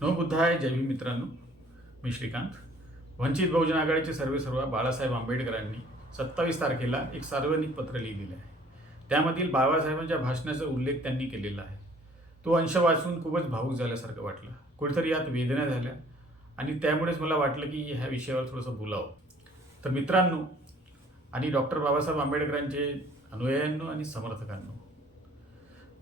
नवबुद्धाय जय भीम मित्रांनो. मी श्रीकांत. वंचित बहुजन आघाडीचे सर्वेसर्वा बाळासाहेब आंबेडकरांनी 27 तारखेला एक सार्वजनिक पत्र लिहिलेलं आहे. त्यामधील बाबासाहेबांच्या भाषणाचा उल्लेख त्यांनी केलेला आहे. तो अंश वाचून खूपच भावूक झाल्यासारखं वाटलं. कुठेतरी यात वेदना झाल्या आणि त्यामुळेच मला वाटलं की ह्या विषयावर थोडंसं बोलावं. तर मित्रांनो आणि डॉक्टर बाबासाहेब आंबेडकरांचे अनुयायांनो आणि समर्थकांनो,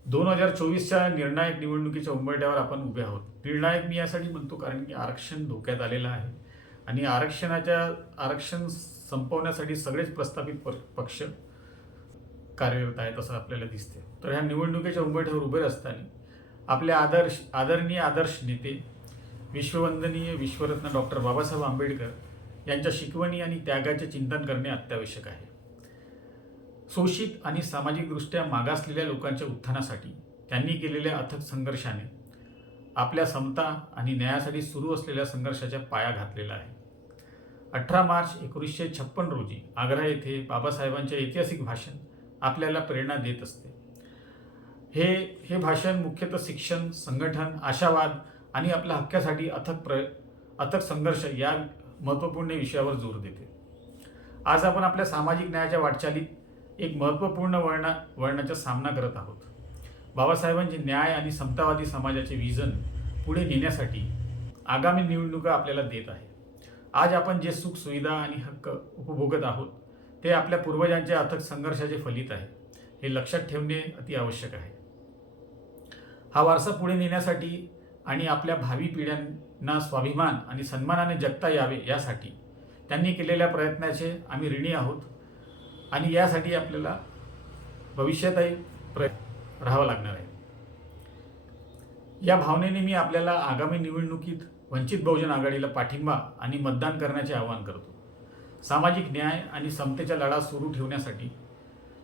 2024च्या निर्णायक निवडणुकीच्या उंबरठ्यावर आपण उभे आहोत. निर्णायक मी यासाठी म्हणतो कारण की आरक्षण धोक्यात आलेलं आहे आणि आरक्षण संपवण्यासाठी सगळेच प्रस्थापित पक्ष कार्यरत आहेत असं आपल्याला दिसते. तर ह्या निवडणुकीच्या उंबरठ्यावर उभे असताना आपले आदर्श नेते विश्ववंदनीय विश्वरत्न डॉक्टर बाबासाहेब आंबेडकर यांच्या शिकवणी आणि त्यागाचे चिंतन करणे अत्यावश्यक आहे. शोषित आणि सामाजिकदृष्ट्या मागासलेल्या लोकांच्या उत्थानासाठी त्यांनी केलेल्या अथक संघर्षाने आपल्या समता आणि न्यायासाठी सुरू असलेल्या संघर्षाच्या पाया घातलेला आहे. 18 मार्च 1956 रोजी आग्रा येथे बाबासाहेबांचे ऐतिहासिक भाषण आपल्याला प्रेरणा देत असते. हे भाषण मुख्यतः शिक्षण, संघटन, आशावाद आणि आपल्या हक्कासाठी अथक संघर्ष या महत्त्वपूर्ण विषयावर जोर देते. आज आपण आपल्या सामाजिक न्यायाच्या वाटचालीत एक महत्त्वपूर्ण वळणाचा सामना करत आहोत. बाबासाहेबांचे न्याय आणि समतावादी समाजाचे विजन पुढे नेण्यासाठी आगामी निवडणुका आपल्याला देत आहे. आज आपण जे सुख सुविधा आणि हक्क उपभोगत आहोत ते आपल्या पूर्वजांच्या अथक संघर्षाचे फलित आहे. हे लक्षात ठेवणे अति आवश्यक आहे. हा वारसा पुढे नेण्यासाठी आणि आपल्या भावी पिढ्यांना स्वाभिमान आणि सन्मानाने जगता यावे यासाठी त्यांनी केलेल्या प्रयत्नाचे आम्ही ऋणी आहोत आणि यासाठी आपल्याला भविष्यातही राहावं लागणार आहे. या भावनेने मी आपल्याला आगामी निवडणुकीत वंचित बहुजन आघाडीला पाठिंबा आणि मतदान करण्याचे आवाहन करतो. सामाजिक न्याय आणि समतेचा लढा सुरू ठेवण्यासाठी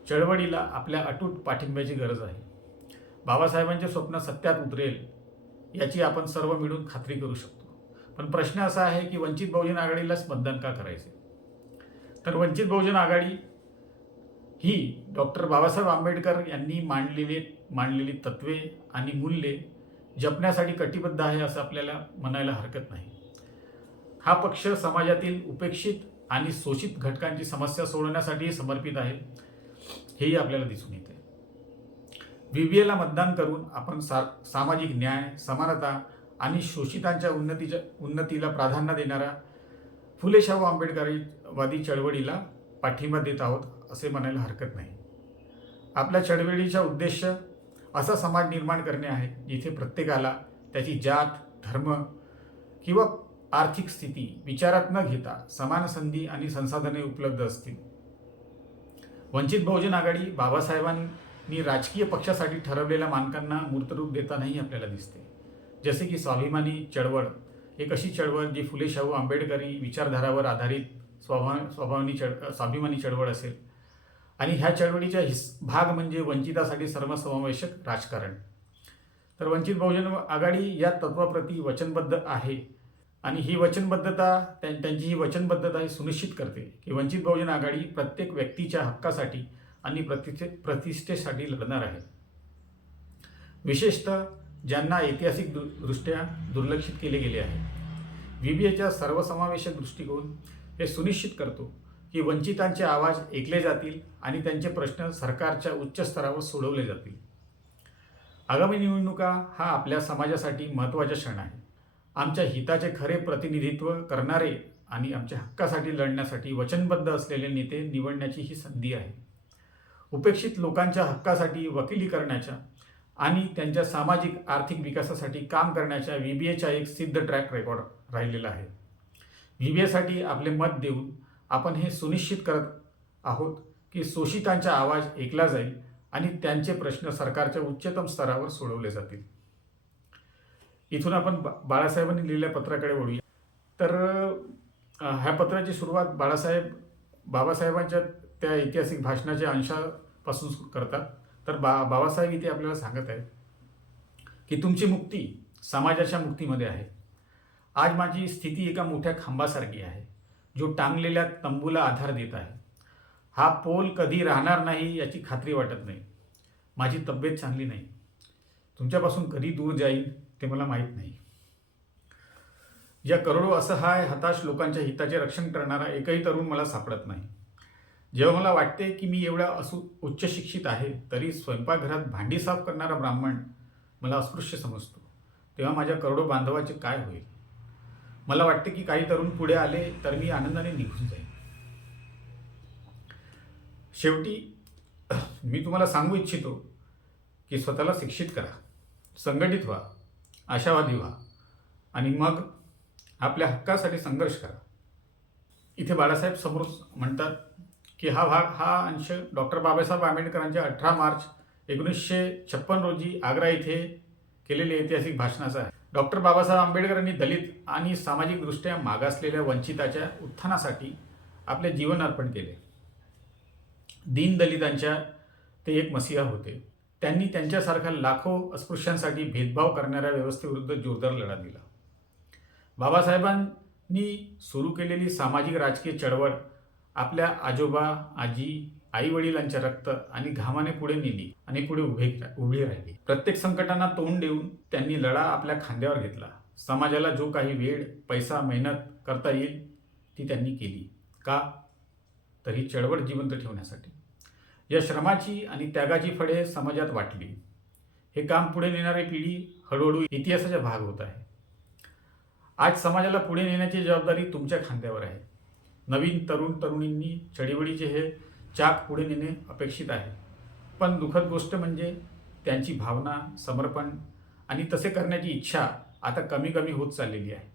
चळवळीला आपल्या अटूट पाठिंब्याची गरज आहे. बाबासाहेबांचे स्वप्न सत्यात उतरेल याची आपण सर्व मिळून खात्री करू शकतो. पण प्रश्न असा आहे की वंचित बहुजन आघाडीलाच मतदान का करायचे? तर वंचित बहुजन आघाडी ही डॉक्टर बाबासाहेब आंबेडकर यांनी मांडलेली तत्त्वे आणि मूल्ये जपण्यासाठी कटिबद्ध आहे असं आपल्याला म्हणायला हरकत नाही. हा पक्ष समाजातील उपेक्षित आणि शोषित घटकांची समस्या सोडवण्यासाठी समर्पित आहे, हेही आपल्याला दिसून येते. VBAला मतदान करून आपण सामाजिक न्याय, समानता आणि शोषितांच्या उन्नतीला प्राधान्य देणारा फुले शाहू आंबेडकरवादी चळवळीला पाठिंबा देत आहोत असे म्हणायला हरकत नाही. आपल्या चळवळीचा उद्देश असा समाज निर्माण करणे आहे जिथे प्रत्येकाला त्याची जात, धर्म किंवा आर्थिक स्थिती विचारात न घेता समान संधी आणि संसाधने उपलब्ध असतील. वंचित बहुजन आघाडी बाबासाहेबांनी राजकीय पक्षासाठी ठरवलेल्या मानकांना मूर्तरूप देतानाही आपल्याला दिसते. जसे की स्वाभिमानी चळवळ, एक अशी चळवळ जी फुले शाहू आंबेडकरी विचारधारावर आधारित स्वाभिमानी चळवळ असेल आणि ह्या चळवळीचा भाग म्हणजे वंचितासाठी सर्वसमावेशक राजकारण. तर वंचित बहुजन आघाडी या तत्वाप्रती वचनबद्ध आहे आणि त्यांची ही वचनबद्धता ही सुनिश्चित करते की वंचित बहुजन आघाडी प्रत्येक व्यक्तीच्या हक्कासाठी आणि प्रतिष्ठेसाठी लढणार आहे. विशेषतः ज्यांना ऐतिहासिक दृष्ट्या दुर्लक्षित केले गेले आहे. VBAचा सर्वसमावेशक दृष्टिकोन हे सुनिश्चित करतो की वंचितांचे आवाज ऐकले जातील आणि त्यांचे प्रश्न सरकारच्या उच्च स्तरावर सोडवले जातील. आगामी निवडणुका हा आपल्या समाजासाठी महत्त्वाचा क्षण आहे. आमच्या हिताचे खरे प्रतिनिधित्व करणारे आणि आमच्या हक्कासाठी लढण्यासाठी वचनबद्ध असलेले नेते निवडण्याची ही संधी आहे. उपेक्षित लोकांच्या हक्कासाठी वकिली करण्याच्या आणि त्यांच्या सामाजिक आर्थिक विकासासाठी काम करण्याच्या VBAचा एक सिद्ध ट्रॅक रेकॉर्ड राहिलेला आहे. VBAसाठी आपले मत देऊन आपण हे सुनिश्चित करत आहोत की शोषितांचा आवाज ऐकला जाईल आणि त्यांचे प्रश्न सरकारच्या उच्चतम स्तरावर सोडवले जातील. इथून आपण बाळासाहेबांनी लिहिलेल्या पत्राकडे वळूया. तर ह्या पत्राची सुरुवात बाबासाहेबांच्या त्या ऐतिहासिक भाषणाच्या अंशापासून करतात. तर बाबासाहेब इथे आपल्याला सांगत आहेत की तुमची मुक्ती समाजाच्या मुक्तीमध्ये आहे. आज माझी स्थिती एका मोठ्या खांबासारखी आहे जो टांगलेल्या तंबूला आधार देत आहे. हा पोल कधी राहणार नाही याची खात्री वाटत नाही. माझी तब्येत चांगली नाही. तुमच्यापासून कधी दूर जाईल ते मला माहीत नाही. या करोडो असहाय हताश लोकांच्या हिताचे रक्षण करणारा एकही तरुण मला सापडत नाही. जेव्हा मला वाटते की मी एवढा उच्च शिक्षित आहे तरी स्वयंपाकघरात भांडी साफ करणारा ब्राह्मण मला अस्पृश्य समजतो, तेव्हा माझ्या करोडो बांधवाचे काय होईल? मला वाटते की काही तरुण पुढे आले तर मी आनंदाने निघून जाईन. शेवटी मी तुम्हाला सांगू इच्छितो की स्वतःला शिक्षित करा, संघटित व्हा, आशावादी व्हा आणि मग आपल्या हक्कासाठी संघर्ष करा. इथे बाळासाहेब समोर म्हणतात की हा अंश डॉक्टर बाबासाहेब आंबेडकरांच्या 18 मार्च 1956 रोजी आग्रा येथे केलेल्या ऐतिहासिक भाषणाचा आहे. डॉक्टर बाबासाहेब आंबेडकरांनी दलित आणि सामाजिकदृष्ट्या मागासलेल्या वंचिताच्या उत्थानासाठी आपले जीवन अर्पण केले. दीनदलितांच्या ते एक मसीहा होते. त्यांनी त्यांच्यासारख्या लाखो अस्पृश्यांसाठी भेदभाव करणाऱ्या व्यवस्थेविरुद्ध जोरदार लढा दिला. बाबासाहेबांनी सुरू केलेली सामाजिक राजकीय चळवळ आपल्या आजोबा, आजी, आई वडिलांच्या रक्त आणि घामाने पुढे नेली आणि पुढे उभी राहिली. प्रत्येक संकटांना तोंड देऊन त्यांनी लढा आपल्या खांद्यावर घेतला. समाजाला जो काही वेळ, पैसा, मेहनत करता येईल ती त्यांनी केली. का? तर ही चळवळ जिवंत ठेवण्यासाठी. या श्रमाची आणि त्यागाची फळे समाजात वाटली. हे काम पुढे नेणारी पिढी हळूहळू इतिहासाचा भाग होत आहे. आज समाजाला पुढे नेण्याची जबाबदारी तुमच्या खांद्यावर आहे. नवीन तरुणींनी चळवळीचे हे चाक पुढे नेणे अपेक्षित आहे. पण दुःखद गोष्ट म्हणजे त्यांची भावना, समर्पण आणि तसे करण्याची इच्छा आता कमी कमी होत चाललेली आहे.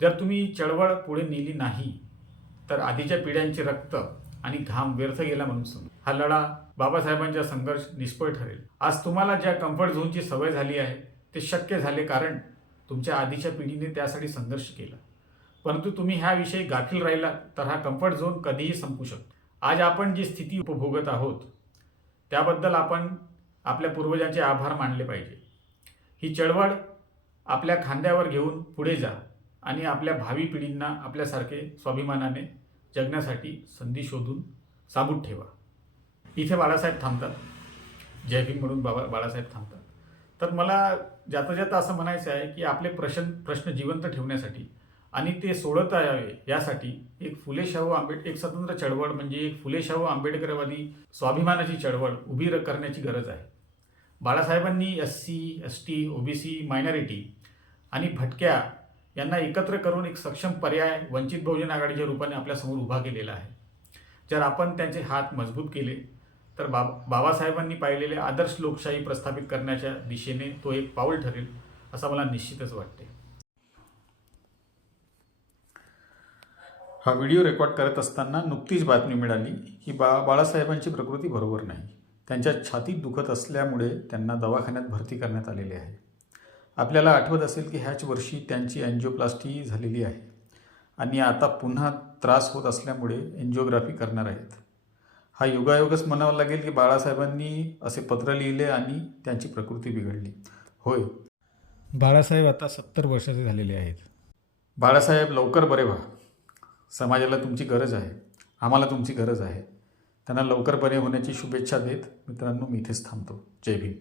जर तुम्ही चळवळ पुढे नेली नाही तर आधीच्या पिढ्यांचे रक्त आणि घाम व्यर्थ गेला म्हणून समजा. हा लढा, बाबासाहेबांचा संघर्ष निष्फळ ठरेल. आज तुम्हाला ज्या कम्फर्ट झोनची सवय झाली आहे ते शक्य झाले कारण तुमच्या आधीच्या पिढीने त्यासाठी संघर्ष केला. परंतु तुम्ही ह्याविषयी गाफील राहिला तर हा कम्फर्ट झोन कधीही संपू शकतो. आज आपण जी स्थिती उपभोगत आहोत त्याबद्दल आपण आपल्या पूर्वजांचे आभार मानले पाहिजे. ही चळवळ आपल्या खांद्यावर घेऊन पुढे जा आणि आपल्या भावी पिढींना आपल्यासारखे स्वाभिमानाने जगण्यासाठी संधी शोधून साबूत ठेवा. इथे बाळासाहेब थांबतात. जय भीम म्हणून बाळासाहेब थांबतात. तर मला जाता असं म्हणायचं आहे की आपले प्रश्न जिवंत ठेवण्यासाठी आणि ते सोडवता यावे यासाठी एक एक स्वतंत्र चळवळ म्हणजे एक फुले शाहू आंबेडकरवादी स्वाभिमानाची चळवळ उभी करण्याची गरज आहे. बाळासाहेबांनी SC, ST, OBC, मायनॉरिटी आणि भटक्या यांना एकत्र करून एक सक्षम पर्याय वंचित बहुजन आघाडीच्या रूपाने आपल्यासमोर उभा केलेला आहे. जर आपण त्यांचे हात मजबूत केले तर बाबासाहेबांनी पाहिलेले आदर्श लोकशाही प्रस्थापित करण्याच्या दिशेने तो एक पाऊल ठरेल असं मला निश्चितच वाटते. हा व्हिडिओ रेकॉर्ड करत असताना नुकतीच बातमी मिळाली की बाळासाहेबांची प्रकृती बरोबर नाही. त्यांच्या छातीत दुखत असल्यामुळे त्यांना दवाखान्यात भरती करण्यात आलेले आहे. आपल्याला आठवत असेल की ह्याच वर्षी त्यांची एन्जिओप्लास्टी झालेली आहे आणि आता पुन्हा त्रास होत असल्यामुळे एन्जिओग्राफी करणार आहेत. हा योगायोगच म्हणावा लागेल की बाळासाहेबांनी असे पत्र लिहिले आणि त्यांची प्रकृती बिघडली. होय, बाळासाहेब आता 70 वर्षाचे झालेले आहेत. बाळासाहेब लवकर बरे व्हा. समाजाला तुमची गरज आहे, आम्हाला तुमची गरज आहे. त्यांना लवकर बरे होण्याची शुभेच्छा देत मित्रांनो मी इथेच थांबतो. जय भीम.